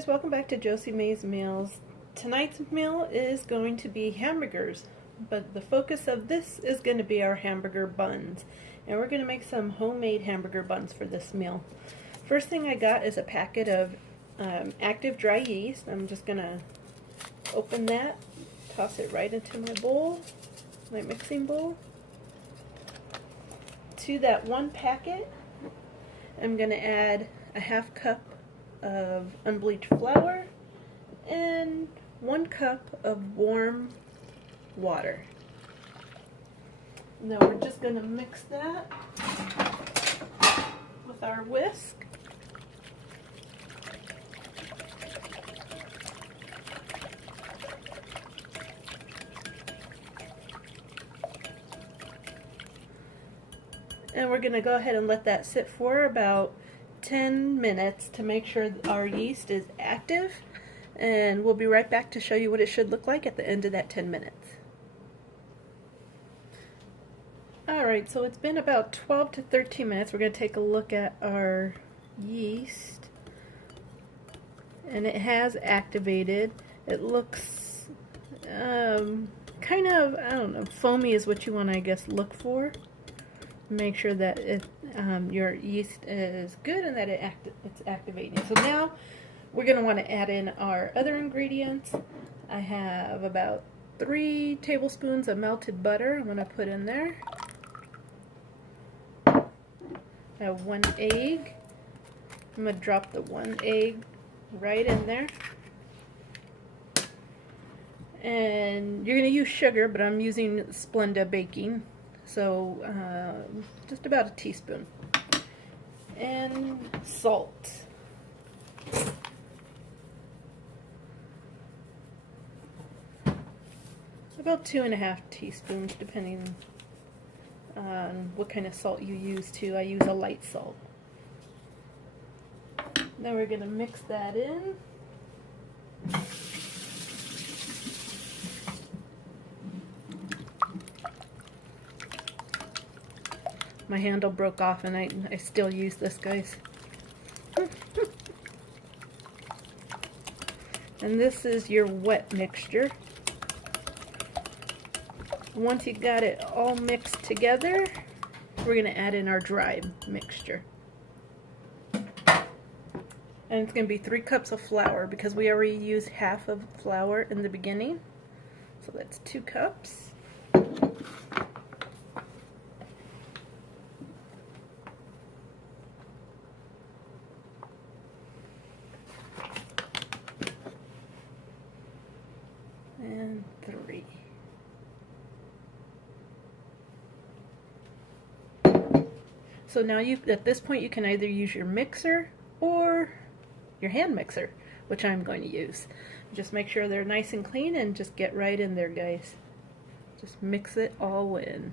guys, welcome back to Josie Mae's Meals. Tonight's meal is going to be hamburgers, but the focus of this is going to be our hamburger buns. And we're going to make some homemade hamburger buns for this meal. First thing I got is a packet of active dry yeast. I'm just going to open that, toss it right into my bowl, my mixing bowl. To that one packet, I'm going to add a half cup of unbleached flour and 1 cup of warm water. Now we're just going to mix that with our whisk. And we're going to go ahead and let that sit for about 10 minutes to make sure our yeast is active, and we'll be right back to show you what it should look like at the end of that 10 minutes. Alright, so it's been about 12 to 13 minutes. We're going to take a look at our yeast, and it has activated. It looks kind of, I don't know, foamy is what you want to, I guess, look for. Make sure that your yeast is good and that it's activating. So now we're going to want to add in our other ingredients. I have about 3 tablespoons of melted butter I'm going to put in there. I have 1 egg. I'm going to drop the 1 egg right in there. And you're going to use sugar, but I'm using Splenda baking. So just about a teaspoon. And salt. About 2.5 teaspoons, depending on what kind of salt you use too. I use a light salt. Now we're going to mix that in. My handle broke off and I still use this, guys. And this is your wet mixture. Once you got it all mixed together, we're going to add in our dry mixture. And it's going to be 3 cups of flour because we already used half of flour in the beginning. So that's 2 cups. And 3. So now at this point you can either use your mixer or your hand mixer, which I'm going to use. Just make sure they're nice and clean and just get right in there, guys. Just mix it all in.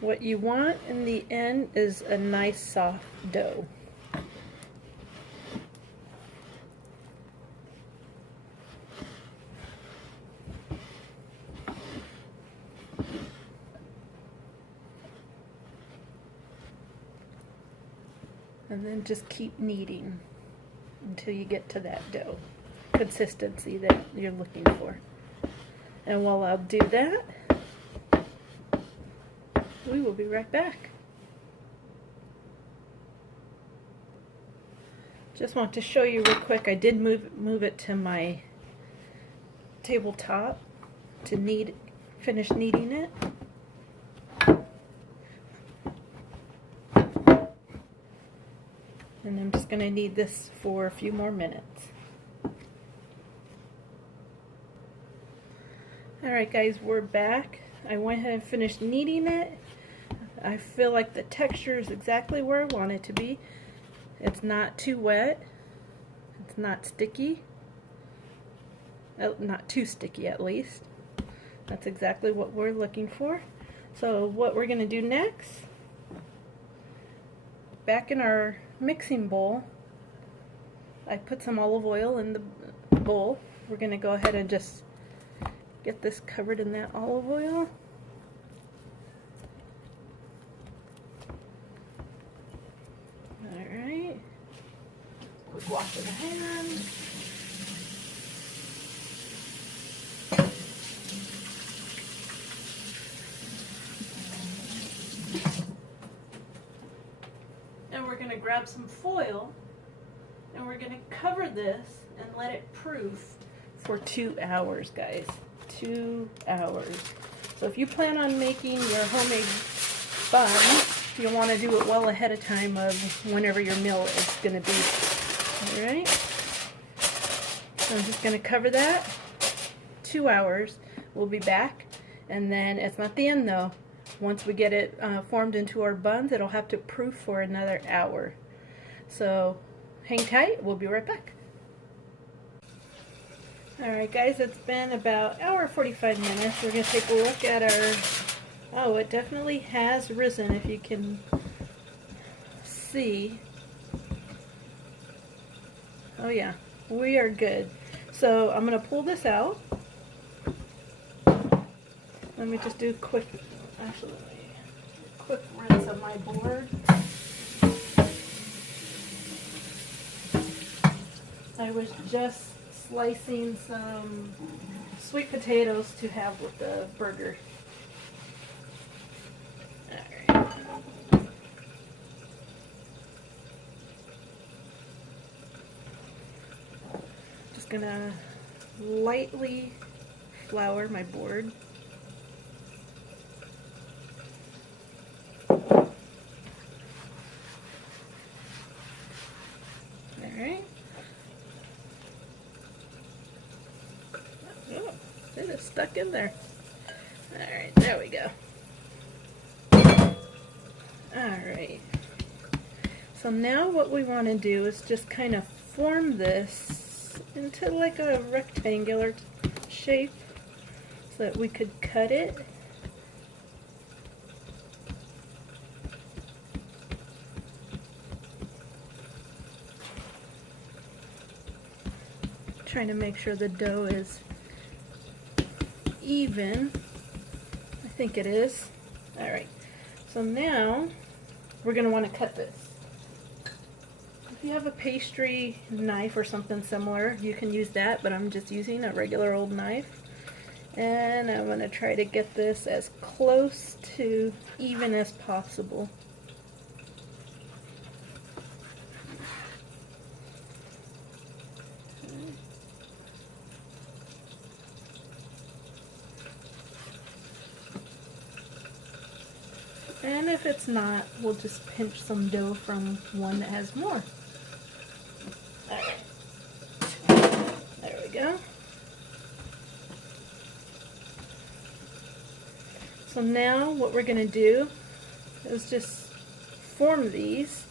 What you want in the end is a nice soft dough. And then just keep kneading until you get to that dough consistency that you're looking for. And while I'll do that, we will be right back. Just want to show you real quick, I did move it to my tabletop to finish kneading it. And I'm just going to knead this for a few more minutes. Alright guys, we're back. I went ahead and finished kneading it. I feel like the texture is exactly where I want it to be. It's not too wet. It's not sticky. Not too sticky at least. That's exactly what we're looking for. So what we're going to do next, back in our mixing bowl, I put some olive oil in the bowl. We're going to go ahead and just get this covered in that olive oil. for the hands. And we're going to grab some foil and we're going to cover this and let it proof for 2 hours, guys. 2 hours. So if you plan on making your homemade buns, you'll want to do it well ahead of time of whenever your meal is going to be. Alright? So I'm just going to cover that. 2 hours. We'll be back. And then it's not the end though. Once we get it formed into our buns, it'll have to proof for another hour. So hang tight. We'll be right back. Alright guys, it's been about hour 45 minutes. We're going to take a look at our... Oh, it definitely has risen, if you can see. Oh yeah, we are good. So I'm going to pull this out. Let me just do a quick rinse of my board. I was just slicing some sweet potatoes to have with the burger. Alright. Just gonna lightly flour my board. Alright. Oh, it is stuck in there. Alright, there we go. Alright. So now what we want to do is just kind of form this into like a rectangular shape so that we could cut it. Trying to make sure the dough is even. I think it is. Alright, so now we're going to want to cut this. If you have a pastry knife or something similar, you can use that, but I'm just using a regular old knife. And I'm going to try to get this as close to even as possible. And if it's not, we'll just pinch some dough from one that has more. Alright. There we go. So now what we're going to do is just form these.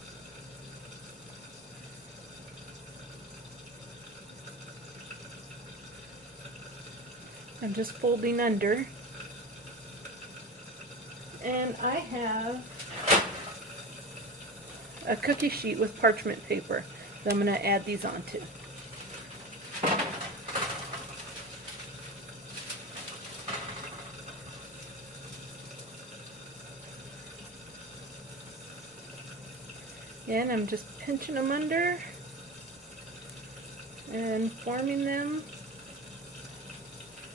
I'm just folding under. And I have a cookie sheet with parchment paper that I'm going to add these onto. And I'm just pinching them under and forming them.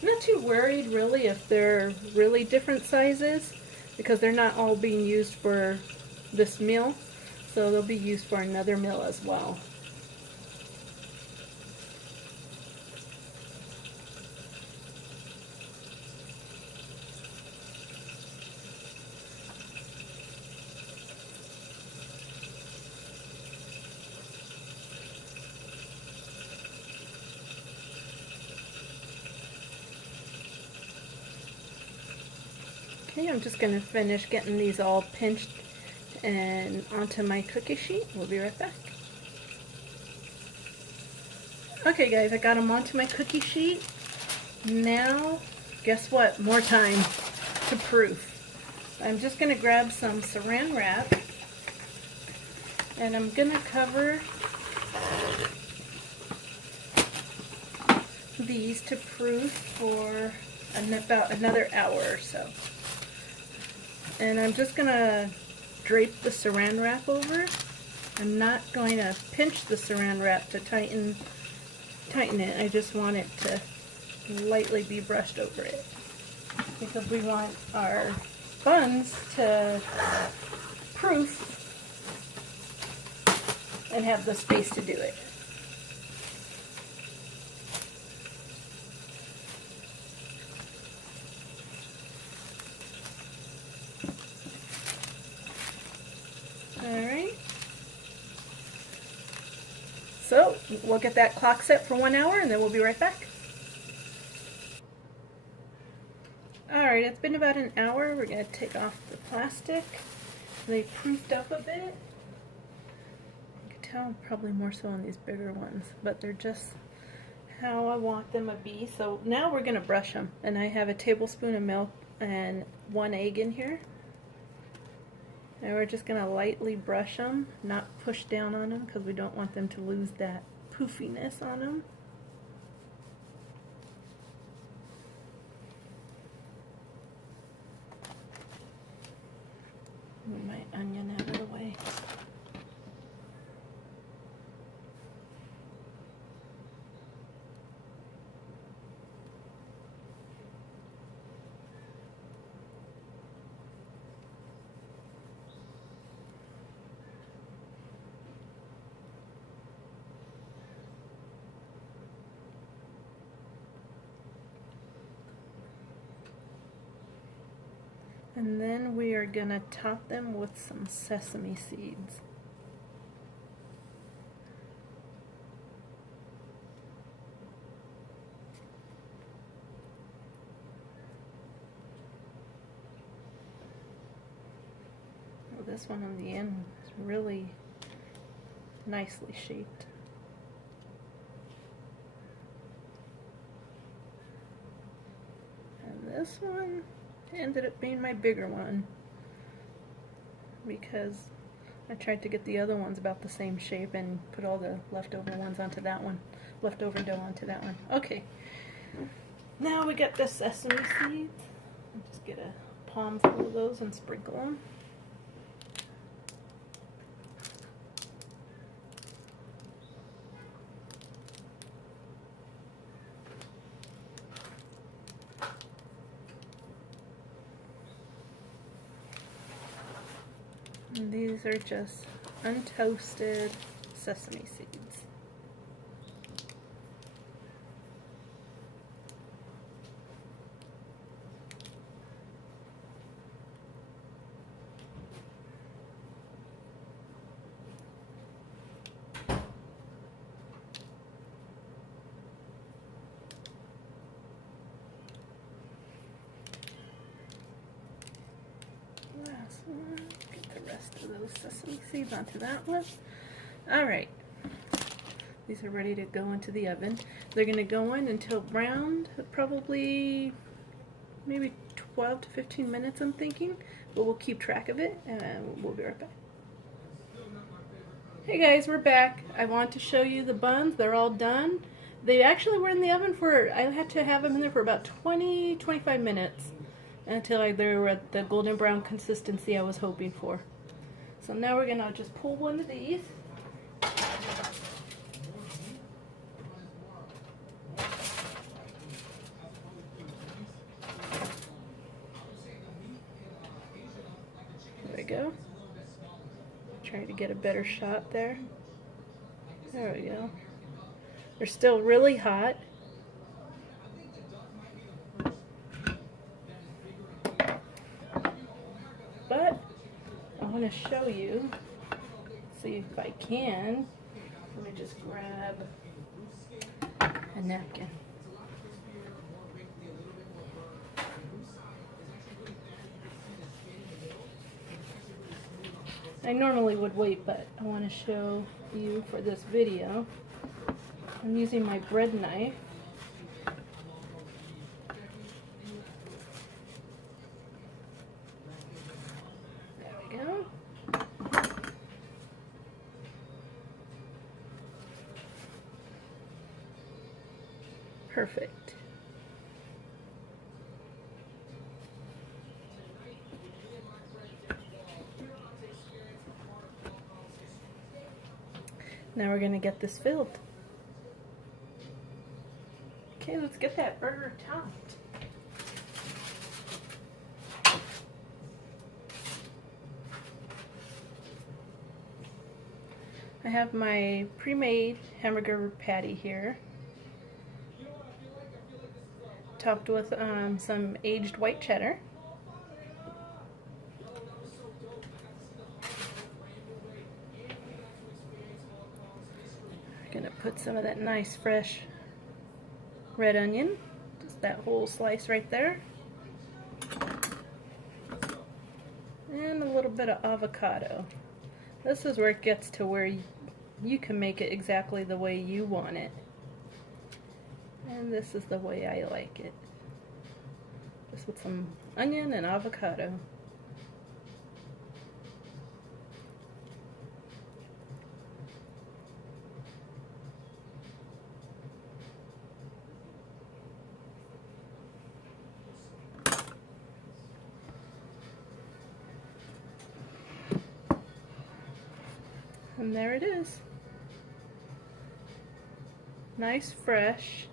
I'm not too worried really if they're really different sizes, because they're not all being used for this meal, so they'll be used for another meal as well. Okay, I'm just going to finish getting these all pinched and onto my cookie sheet. We'll be right back. Okay guys, I got them onto my cookie sheet. Now, guess what? More time to proof. I'm just going to grab some saran wrap and I'm going to cover these to proof for about another hour or so. And I'm just going to drape the saran wrap over I'm not going to pinch the saran wrap to tighten it. I just want it to lightly be brushed over it, because we want our buns to proof and have the space to do it. Alright. So we'll get that clock set for 1 hour and then we'll be right back. Alright, it's been about an hour. We're going to take off the plastic. They proofed up a bit. You can tell probably more so on these bigger ones, but they're just how I want them to be. So now we're going to brush them, and I have a tablespoon of milk and 1 egg in here. And we're just going to lightly brush them, not push down on them, because we don't want them to lose that poofiness on them. Move my onion out of the way. And then we are going to top them with some sesame seeds. Well, this one on the end is really nicely shaped. And this one ended up being my bigger one because I tried to get the other ones about the same shape and put all the leftover ones onto that one, leftover dough onto that one. Okay, now we got the sesame seeds. I'll just get a palm full of those and sprinkle them. And these are just untoasted sesame seeds. Last one. Rest of those sesame seeds onto that one. Alright, these are ready to go into the oven. They're going to go in until browned, probably maybe 12 to 15 minutes, I'm thinking, but we'll keep track of it and we'll be right back. Hey guys, we're back. I want to show you the buns. They're all done. They actually were in the oven for, I had to have them in there for about 20-25 minutes until they were at the golden brown consistency I was hoping for. So now we're going to just pull one of these. There we go. Try to get a better shot there. There we go. They're still really hot. But I want to show you, see if I can. Let me just grab a napkin. I normally would wait, but I want to show you for this video. I'm using my bread knife. Perfect. Now we're going to get this filled. Okay, let's get that burger topped. I have my pre-made hamburger patty here, topped with some aged white cheddar. I'm gonna put some of that nice fresh red onion, just that whole slice right there, and a little bit of avocado. This is where it gets to where you can make it exactly the way you want it. And this is the way I like it. Just with some onion and avocado. And there it is. Nice, fresh,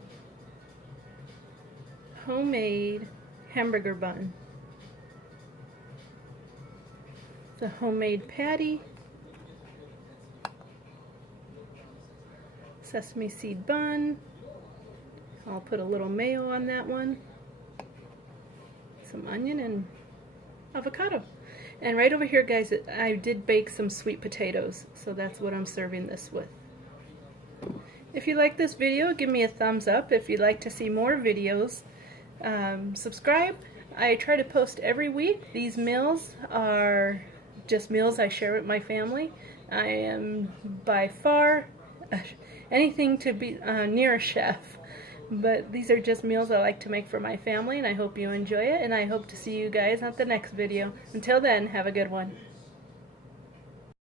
homemade hamburger bun. The homemade patty, sesame seed bun. I'll put a little mayo on that one, some onion and avocado. And right over here, guys, I did bake some sweet potatoes, so that's what I'm serving this with. If you like this video, give me a thumbs up. If you'd like to see more videos, subscribe. I try to post every week. These meals are just meals I share with my family. I am by far anything to be near a chef, but these are just meals I like to make for my family, and I hope you enjoy it, and I hope to see you guys at the next video. Until then, have a good one.